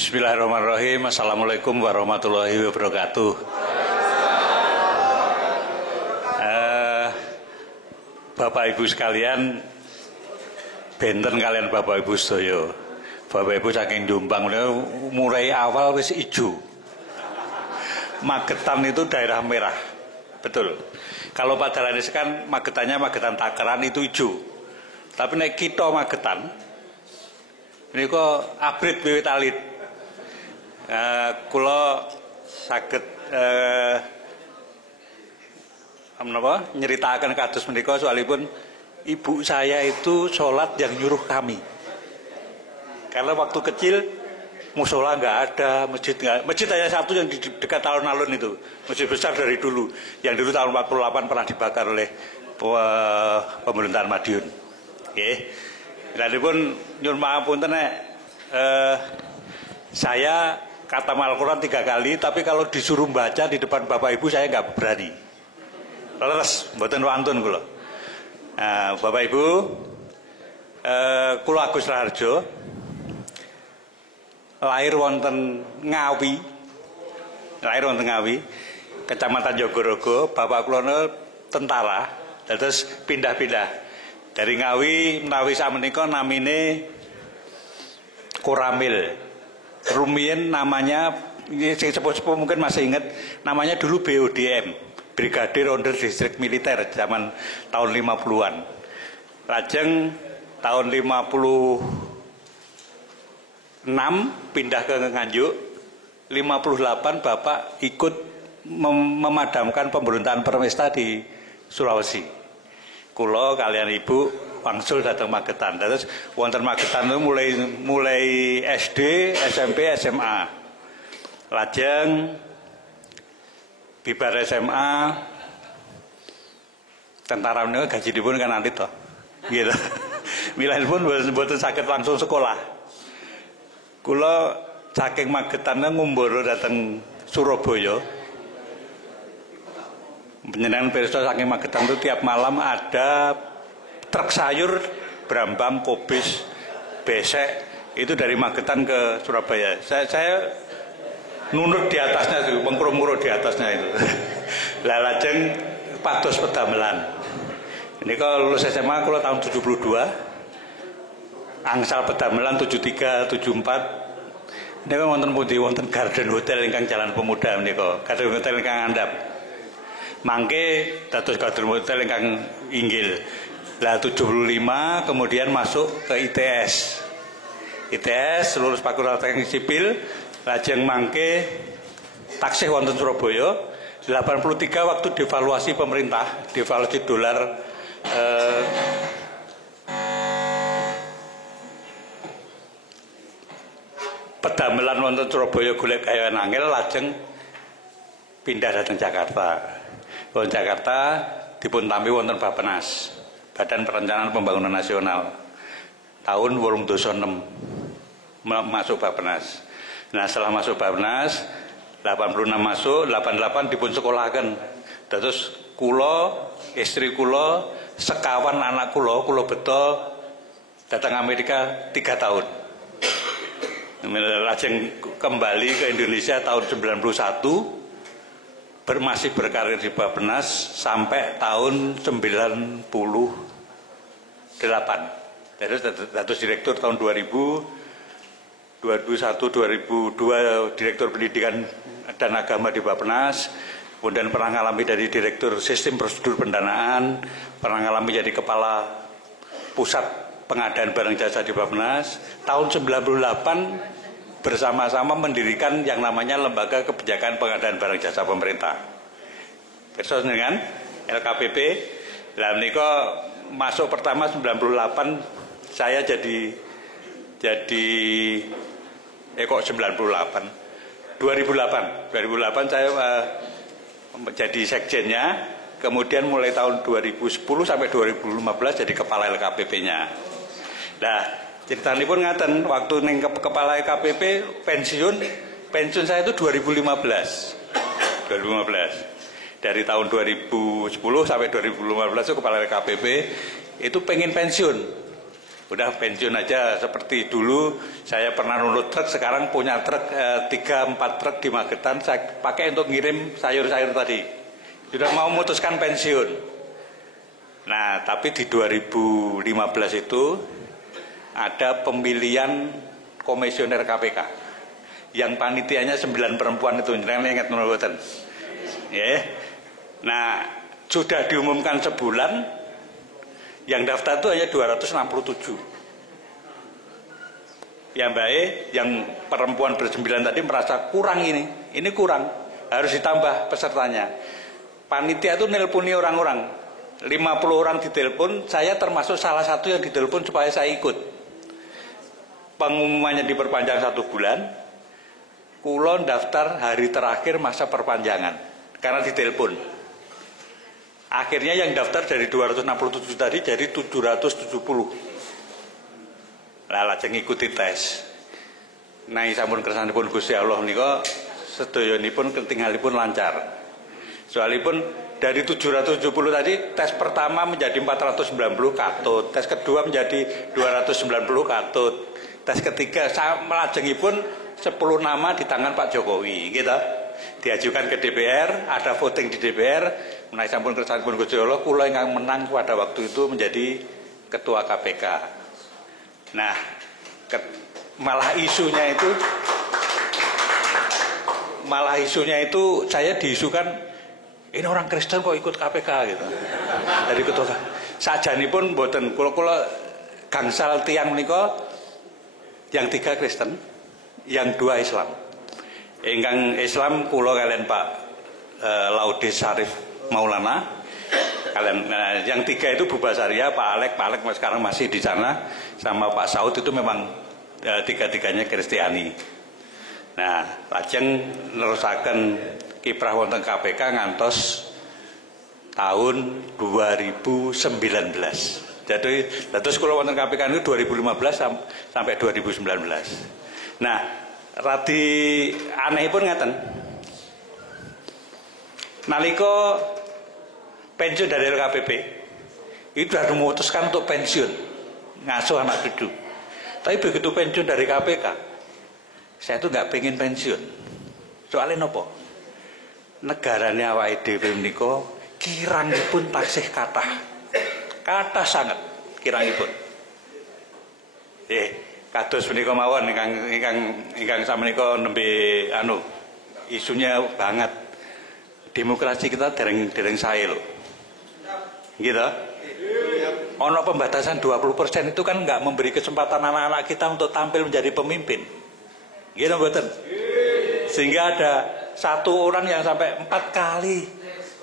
Bismillahirrahmanirrahim. Assalamualaikum warahmatullahi wabarakatuh. Bapak Ibu sekalian, benten kalian Bapak Ibu sedaya. Bapak Ibu saking Jombang mulai awal wis ijo. Magetan itu daerah merah. Betul. Kalau Pak Dalanis kan Magetannya Magetan Takeran itu ijo. Tapi nek kita Magetan niku abrit wiwit alit. Kula saged nyeritakan kados menika soalipun ibu saya itu sholat yang nyuruh kami. Karena waktu kecil musola nggak ada, masjid hanya satu yang di dekat alun-alun itu, masjid besar dari dulu, yang dulu tahun 48 pernah dibakar oleh pemerintahan Madiun. Oke, lalu pun nyuwun maaf punten saya khatam Al-Quran 3 kali, tapi kalau disuruh baca di depan Bapak Ibu saya nggak berani. Leres, mboten wantun kula. Bapak Ibu, kula Agus Raharjo, lahir wonten Ngawi, Kecamatan Jogorogo. Bapak kula tentara, terus pindah-pindah dari Ngawi menawi samenika namine Koramil. Rumien namanya, ini sepuh-sepuh mungkin masih ingat, namanya dulu BODM, Brigade Ronde Distrik Militer, zaman tahun 50-an. Lajeng tahun 56 pindah ke Nganjuk, 58 Bapak ikut memadamkan pemberontakan Permesta di Sulawesi. Kulo kalian Ibu wangsul datang Magetan. Terus wonten Magetan itu mulai SD, SMP, SMA. Lajeng bibar SMA, tentara niku gajinipun kan nanti toh. Gitu. Milahipun mboten saged langsung sekolah. Kula saking Magetan ngumbara dateng Surabaya. Penjenengan pirsa saking Magetan itu tiap malam ada truk sayur, Brambang, Kobis, Besek, itu dari Magetan ke Surabaya. Saya nunut di atasnya itu, mengkuro-mengkuro di atasnya itu. Lah lajeng pados pedamelan. Ini kalau lulus SMA kalau tahun 72, angsal pedamelan 73, 74. Ini kan wonten pundi wonten Garden Hotel ingkang Jalan Pemuda menika, Garden Hotel ingkang andhap. Mangke dados Garden Hotel ingkang inggil. Lah 75 kemudian masuk ke ITS. ITS lulus Fakultas Teknik Sipil, lajeng mangke taksih wonten Surabaya. 83 waktu devaluasi pemerintah, devaluasi dolar pedamelan wonten Surabaya golek gawean angel, lajeng pindah datang Jakarta. Wonten Jakarta dipun tampi wonten Bappenas, Badan Perencanaan Pembangunan Nasional, tahun 2006 masuk Bappenas. Nah setelah masuk Bappenas 86 masuk, 88 dipun sekolahaken. Terus kula, istri kula, sekawan anak kula beto datang Amerika 3 tahun. Lajeng kembali ke Indonesia tahun 91, masih berkarir di Bappenas sampai tahun 98. Terus status direktur tahun 2000, 2001, 2002 direktur pendidikan dan agama di Bappenas. Kemudian pernah ngalami dari direktur sistem prosedur pendanaan, pernah ngalami jadi kepala pusat pengadaan barang jasa di Bappenas. Tahun 98 bersama-sama mendirikan yang namanya Lembaga Kebijakan Pengadaan Barang Jasa Pemerintah. Persis dengan LKPP. Lah menika masuk pertama 98 saya jadi kok 98. 2008 saya jadi sekjennya, kemudian mulai tahun 2010 sampai 2015 jadi kepala LKPP-nya. Nah, ceritanya pun ngaten, waktu neng kepala LKPP pensiun saya itu 2015. Dari tahun 2010 sampai 2015 itu kepala LKPP itu pengen pensiun. Udah pensiun aja seperti dulu. Saya pernah nurut truk, sekarang punya truk 3-4 truk di Magetan. Saya pakai untuk ngirim sayur-sayur tadi. Sudah mau memutuskan pensiun. Nah, tapi di 2015 itu ada pemilihan komisioner KPK. Yang panitianya 9 perempuan itu, ingat mboten? Ya. Nah, sudah diumumkan sebulan, yang daftar itu hanya 267. Yang baik, yang perempuan bersembilan tadi merasa kurang ini kurang, harus ditambah pesertanya. Panitia itu nelponi orang-orang, 50 orang ditelepon, saya termasuk salah satu yang ditelepon supaya saya ikut. Pengumumannya diperpanjang 1 bulan, kulon daftar hari terakhir masa perpanjangan, karena ditelepon. Akhirnya yang daftar dari 267 tadi jadi 770. Lah lajeng ngikuti tes. Nah, sampun kersanipun Gusti Allah nika sedayanipun ketinggalipun lancar. Soalipun dari 770 tadi tes pertama menjadi 490 katut, tes kedua menjadi 290 katut, tes ketiga melajengipun 10 nama di tangan Pak Jokowi, gitu. Diajukan ke DPR, ada voting di DPR. Menawi sampun kersanipun Gusti Allah, kula ingkang menang pada waktu itu menjadi ketua KPK. Nah, malah isunya itu saya diisukan, ini orang Kristen kok ikut KPK gitu. Dari ketua sajanipun mboten, kula gangsal tiyang menika yang 3 Kristen, yang 2 Islam. Ingkang Islam kula kalian Pak Laude Syarif Maulana, kalian yang 3 itu Bu Basaria, Pak Alek sekarang masih di sana, sama Pak Saud itu memang 3-tiganya Kristiani. Nah, lajeng nerusaken kiprah wonten KPK ngantos tahun 2019. Jadi terus kula wonten KPK itu 2015 sampai 2019. Nah, radi anehipun ngaten. Nalika pensiun dari LKPP itu sudah memutuskan untuk pensiun ngasuh anak cucu. Tapi begitu pensiun dari KPK, saya tuh nggak pengen pensiun. Soalnya nopo? Negaranya awake dhewe menika kirangipun taksih kathah sangat kirangipun. Kados menika mawon ingkang samenika nembe isunya banget. Demokrasi kita dereng sae lho. Gitu. Ono pembatasan 20% itu kan nggak memberi kesempatan anak-anak kita untuk tampil menjadi pemimpin. Gitu mboten? Sehingga ada 1 orang yang sampai 4 kali,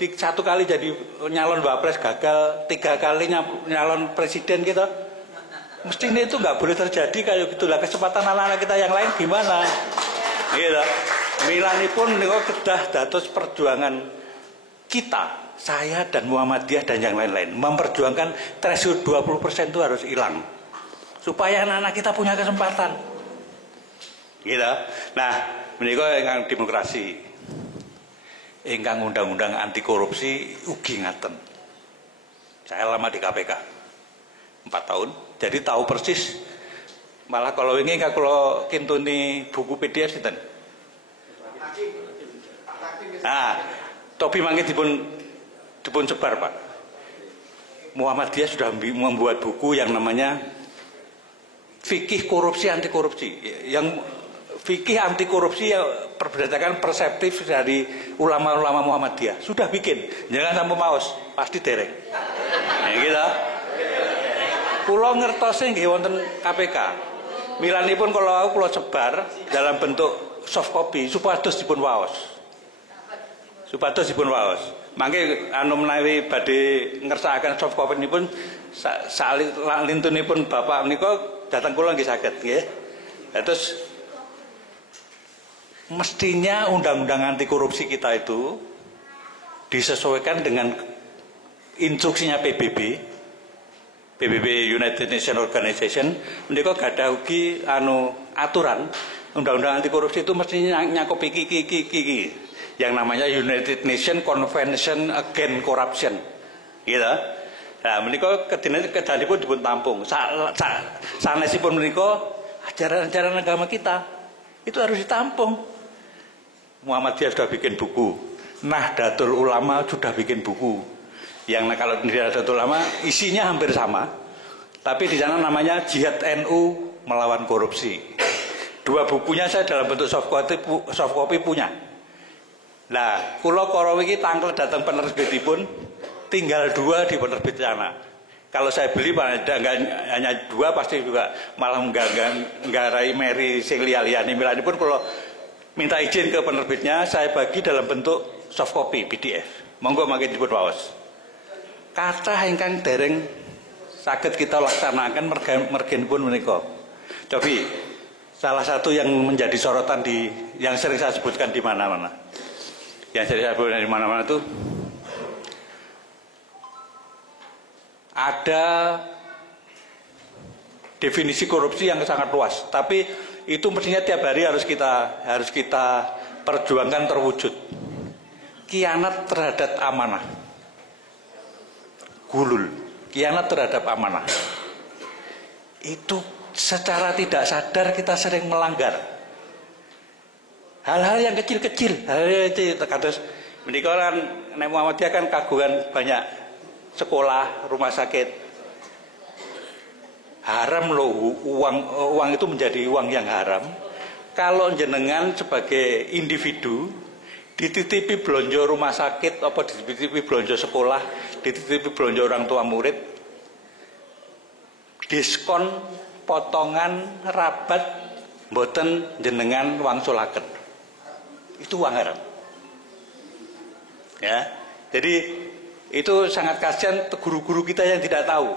1 kali jadi nyalon wapres gagal, 3 kali nyalon presiden gitu. Mestinya itu nggak boleh terjadi kayak gitulah. Kesempatan anak-anak kita yang lain gimana? Gitu. Milanipun niku kedah dados perjuangan kita, saya dan Muhammadiyah dan yang lain-lain memperjuangkan threshold 20% itu harus hilang supaya anak-anak kita punya kesempatan. Gitu. Nah, menika ingkang demokrasi, ingkang undang-undang anti korupsi ugi ngaten. Saya lama di KPK 4 tahun, jadi tahu persis. Malah kalau ini kalau kintuni buku PDF sinten? Nah, topi mangke dipun sebar Pak. Muhammadiyah sudah membuat buku yang namanya Fikih Korupsi Anti Korupsi. Yang fikih anti korupsi ya berdasarkan perseptif dari ulama-ulama Muhammadiyah. Sudah bikin, jangan sampai maos, pasti dereng. Ya gitu. Kula ngertose nggih wonten KPK. Milanipun kalau aku sebar dalam bentuk soft copy supados dipun waos. Mangke menawi badhe ngersakaken soft copy nipun salintunipun Bapak menika datang kula nggih saged nggih. Terus mestinya undang-undang anti korupsi kita itu disesuaikan dengan instruksinya PBB United Nations Organization. Menika gadah ugi aturan undang-undang anti korupsi itu mestinya nyakup iki yang namanya United Nations Convention Against Corruption. Gitu. Nah, menika kedanipun dipun tampung. Sanesipun menika ajaran-ajaran agama kita itu harus ditampung. Muhammadiyah sudah bikin buku, Nahdlatul Ulama sudah bikin buku. Yang kalau di Nahdlatul Ulama isinya hampir sama, tapi di sana namanya Jihad NU Melawan Korupsi. Dua bukunya saya dalam bentuk soft copy punya. Nah, kula koro iki tangkel datang penerbitipun tinggal 2 di penerbit sana. Kalau saya beli hanya 2 pasti juga malah nggarai meri sing liya-liyane. Milanipun kalau minta izin ke penerbitnya, saya bagi dalam bentuk soft copy PDF. Monggo mangke dipun waos. Kathah ingkang dereng saged kita laksanakan mergenipun menika. Cobi salah satu yang menjadi sorotan yang sering saya sebutkan di mana-mana. Yang sering saya sebutkan di mana-mana itu ada definisi korupsi yang sangat luas, tapi itu mestinya tiap hari harus kita perjuangkan terwujud. Khianat terhadap amanah, gulul, khianat terhadap amanah. Itu secara tidak sadar kita sering melanggar. Hal-hal yang kecil-kecil, kados menika kan nek Muhammadiyah kan kagungan banyak sekolah, rumah sakit. Haram loh, uang itu menjadi uang yang haram. Kalau jenengan sebagai individu dititipi belanja rumah sakit, apa dititipi belanja sekolah, dititipi belanja orang tua murid, diskon, potongan, rabat, mboten jenengan wangsulaken. Itu uang haram. Ya, jadi itu sangat kasihan guru-guru kita yang tidak tahu.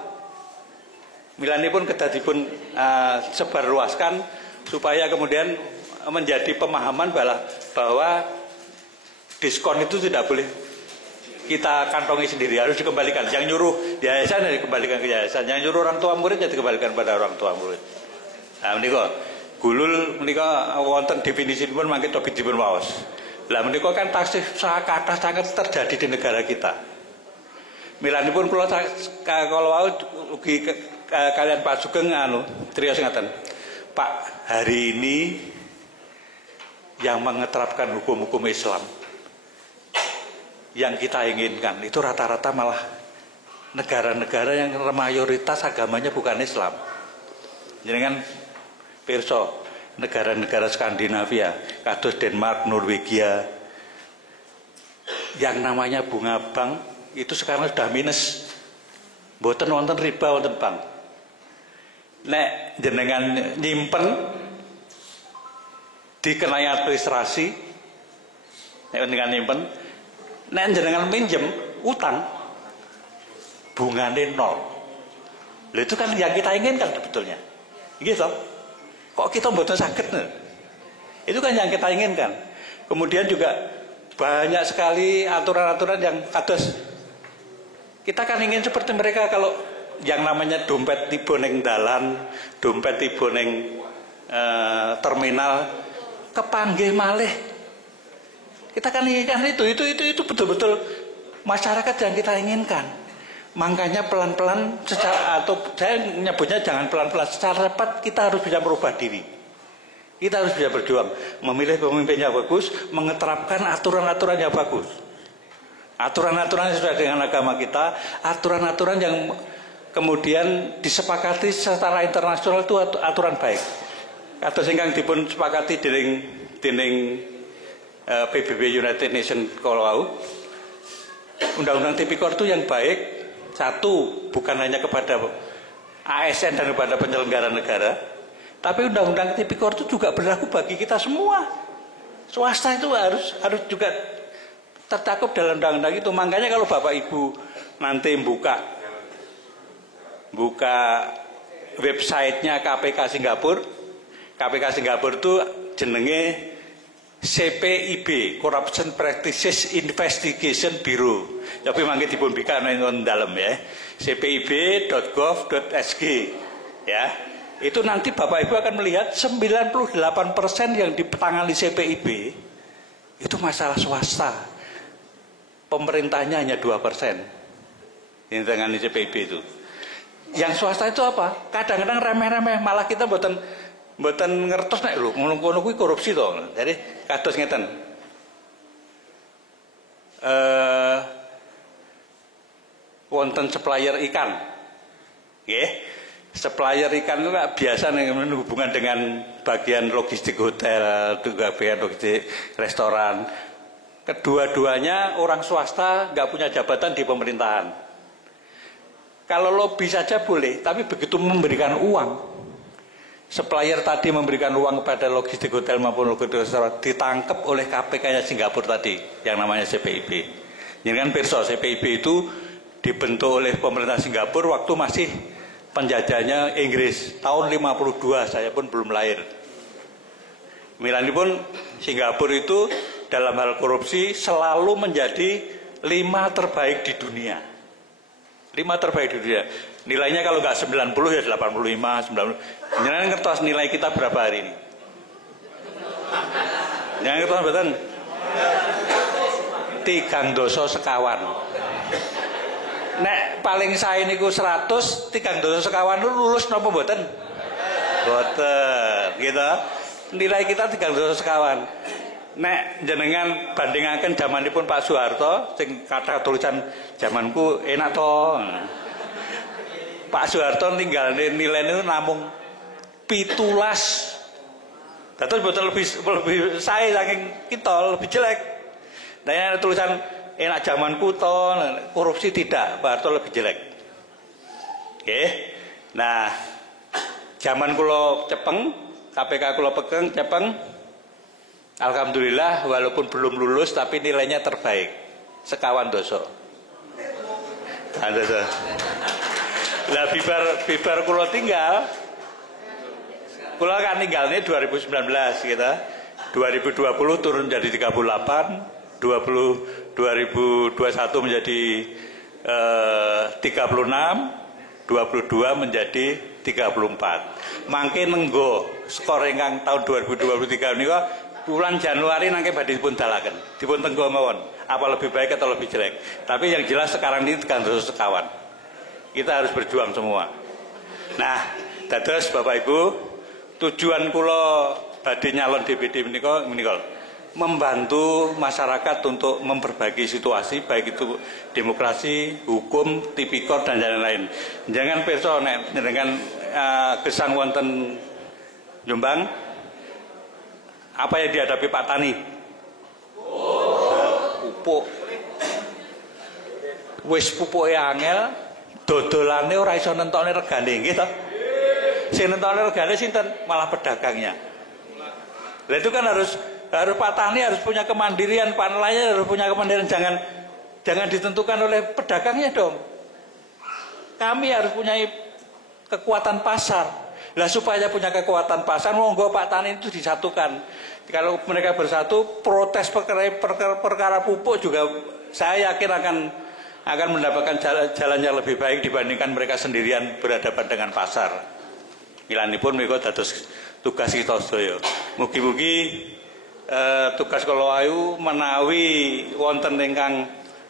Milanipun kedadipun sebarluaskan supaya kemudian menjadi pemahaman bahwa diskon itu tidak boleh kita kantongi sendiri, harus dikembalikan. Yang nyuruh yayasan dikembalikan ke yayasan, yang nyuruh orang tua murid ya dikembalikan pada orang tua murid. Nah menika gulul menika wonten definisipun mangke tobit dipun waos. Lah menika kan taksih kathah sangat terjadi di negara kita. Milanipun kula kalau ugi kalian Pak Sugeng trios ngaten. Pak, hari ini yang mengeterapkan hukum-hukum Islam yang kita inginkan itu rata-rata malah negara-negara yang mayoritas agamanya bukan Islam. Jadi kan pirsa negara-negara Skandinavia, kados Denmark, Norwegia, yang namanya bunga bank itu sekarang sudah minus. Mboten wonten riba wonten bank. Nek jenengan nyimpen dikenai administrasi, nek jenengan nyimpen, nek jenengan minjem utang bungane 0. Lha itu kan yang kita inginkan sebetulnya. Gitu. Kok kita mboten saged? Itu kan yang kita inginkan. Kemudian juga banyak sekali aturan-aturan yang kados. Kita kan ingin seperti mereka, kalau yang namanya dompet tiba ning dalan, dompet tiba ning terminal, kepanggih malih. Kita kan inginkan itu betul-betul masyarakat yang kita inginkan. Makanya pelan-pelan atau saya menyebutnya jangan pelan-pelan, secara cepat kita harus bisa merubah diri. Kita harus bisa berjuang, memilih pemimpin yang bagus, mengeterapkan aturan-aturan yang bagus. Aturan-aturan yang sesuai dengan agama kita, aturan-aturan yang kemudian disepakati secara internasional itu aturan baik. Kados ingkang dipun sepakati dening PBB United Nations kalau undang-undang tipikor itu yang baik. Satu, bukan hanya kepada ASN dan kepada penyelenggara negara, tapi undang-undang tipikor itu juga berlaku bagi kita semua. Swasta itu harus juga tercakup dalam undang-undang itu. Makanya kalau Bapak Ibu nanti buka websitenya KPK Singapura itu jenenge CPIB, Corruption Practices Investigation Bureau. Tapi mangke dipun bika nang dalem ya. cpib.gov.sg ya. Itu nanti Bapak Ibu akan melihat 98% yang ditangani CPIB itu masalah swasta. Pemerintahnya hanya 2%. yang tangani CPIB itu. Yang swasta itu apa? Kadang-kadang remeh-remeh, malah kita mboten ngertos nek lho ngono-ngono kuwi korupsi to. Jadi kados ngeten. Wonten supplier ikan. Nggih. Supplier ikan itu biasa hubungan dengan bagian logistik hotel, juga bagian logistik restoran. Kedua-duanya orang swasta nggak punya jabatan di pemerintahan. Kalau lobby saja boleh, tapi begitu memberikan uang, supplier tadi memberikan uang kepada logistik hotel maupun logistik restoran, ditangkap oleh KPK-nya Singapura tadi, yang namanya CPIB. Jadi kan pirsa, CPIB itu dibentuk oleh pemerintah Singapura waktu masih penjajahnya Inggris. Tahun 52, saya pun belum lahir. Milanipun Singapura itu dalam hal korupsi selalu menjadi 5 terbaik di dunia. 5 terbaik di dunia. Nilainya kalau nggak 90 ya 85, 90. Jangan ngertos nilai kita berapa hari ini. Jangan ngertos betul. 3 sekawan. Nek paling saya niku 100, 3 sekawan itu lulus napa mboten? Mboten, gitu. Nilai kita 3 sekawan. Nek jenengan bandingaken zamanipun Pak Soeharto, sing kata tulisan zamanku enak to. Pak Soeharto tinggal nilai itu namung 17. Dados mboten lebih saya saking kita lebih jelek. Nah, tulisan enak zamanku to, korupsi tidak, Pak Harto lebih jelek. Oke. Nah, zaman kula cepeng, KPK kula pekeng cepeng. Alhamdulillah walaupun belum lulus tapi nilainya terbaik. Sekawan doso. Lah bibar kula tinggal. Kula kan tinggalnya 2019 gitu. 2020 turun jadi 38, 2021 menjadi 36, 22 menjadi 34. Mangke nenggo skor ingkang tahun 2023 niku bulan Januari nangke badhe dipun dalaken. Dipun tenggo mawon. Apa lebih baik atau lebih jelek. Tapi yang jelas sekarang ini tekan terus sekawan. Kita harus berjuang semua. Nah, dados Bapak Ibu, tujuan kula badhe nyalon DPD menika membantu masyarakat untuk memperbaiki situasi baik itu demokrasi, hukum, tipikor dan lain-lain. Jangan pirsa nek dengan gesang wonten Jombang apa yang dihadapi Pak Tani? Pupuk. Wis pupuke angel, dodolane ora iso nentokne regane, nggih to? Sing nentokne regane sinten? Malah pedagangnya. Lah itu kan harus Pak Tani harus punya kemandirian, Pak nelayan harus punya kemandirian, jangan ditentukan oleh pedagangnya dong. Kami harus punya kekuatan pasar. Lah supaya punya kekuatan pasar, monggo Pak Tani itu disatukan. Kalau mereka bersatu, protes perkara pupuk juga saya yakin akan mendapatkan jalan yang lebih baik dibandingkan mereka sendirian berhadapan dengan pasar. Milanipun mereka dados tugas kita sedaya. Mugi-mugi tugas kula ayu menawi wonten ingkang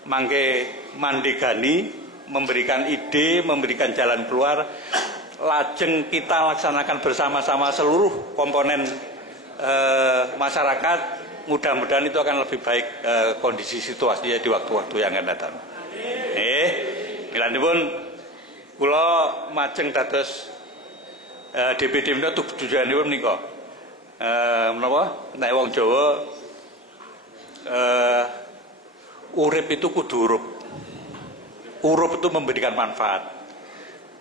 mangke mandegani, memberikan ide, memberikan jalan keluar, lajeng kita laksanakan bersama-sama seluruh komponen masyarakat. Mudah-mudahan itu akan lebih baik kondisi situasinya di waktu-waktu yang akan datang. Milanipun kula majeng dados DPD menika tujuanipun menika menapa nek wong Jawa urip itu kudu urup. Urup itu memberikan manfaat.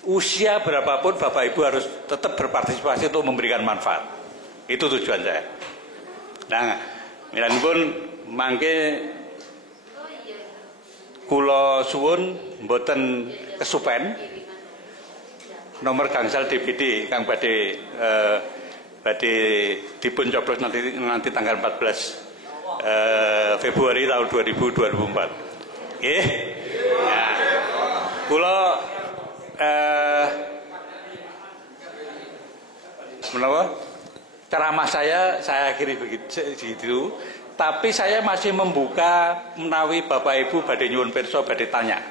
Usia berapapun Bapak Ibu harus tetap berpartisipasi untuk memberikan manfaat. Itu tujuan saya. Nah, milanipun mangke kula suwun mboten kesupen nomor gangsal DPD kang badhe dipun coblos nanti tanggal 14 Februari tahun 2024. Nggih. Nah, kula menapa ceramah saya akhiri begitu, tapi saya masih membuka menawi Bapak Ibu badhe nyuwun pirsa badhe tanya.